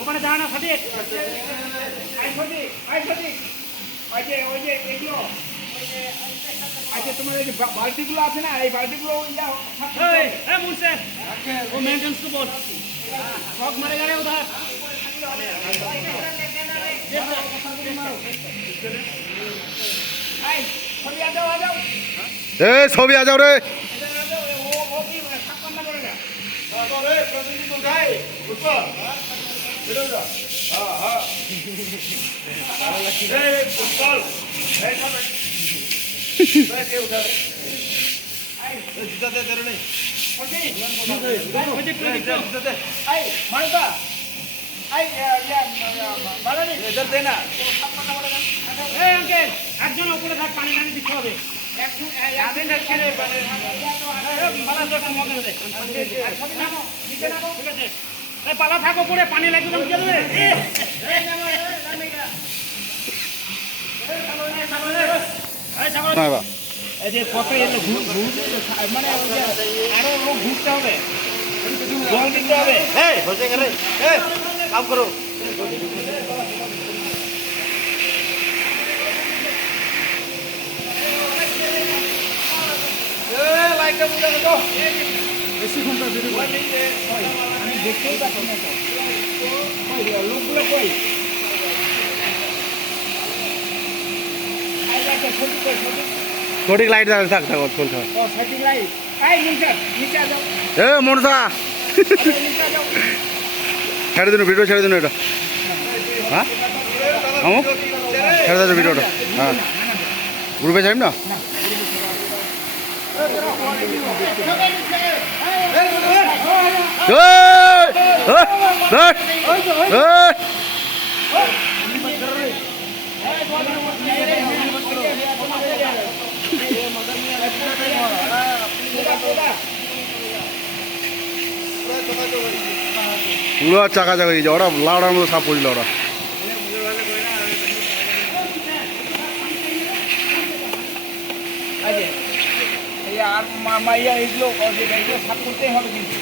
ওখানে দাঁড়ানো সঠিক আচ্ছা তোমার এই যে বালতিগুলো আছে না এই বালতিগুলো वो मेंटेनेंस को बोल रॉक मारेगा रे उधर ए सभी आ जाओ रे একজন উপরে থাক পানি টানি দিতে হবে পালা থাকো পরে পানি লাগবে এই যে কত এলো মানে আরো ঘুরতে হবে জল দিতে হবে কাম করো বেশি ঘন্টা দেরি আমি দেখতেই পাচ্ছি না লোকগুলো কই सटीक लाइट जाने থাক থাক চল থাক ও সঠিক লাইট এই নিচে যাও এ মনসা ছেড়ে দিন ভিডিও ছেড়ে দিন এটা হ্যাঁ আমুক ছেড়ে দাও ভিডিওটা হ্যাঁ গ্রুপে যাইম না পুরো চাকা চাকা গেছে ওরা লাউডার মতো সাপ পড়িল ওরা আর মাইয়া এগুলো সাপ করতেই হবে কিন্তু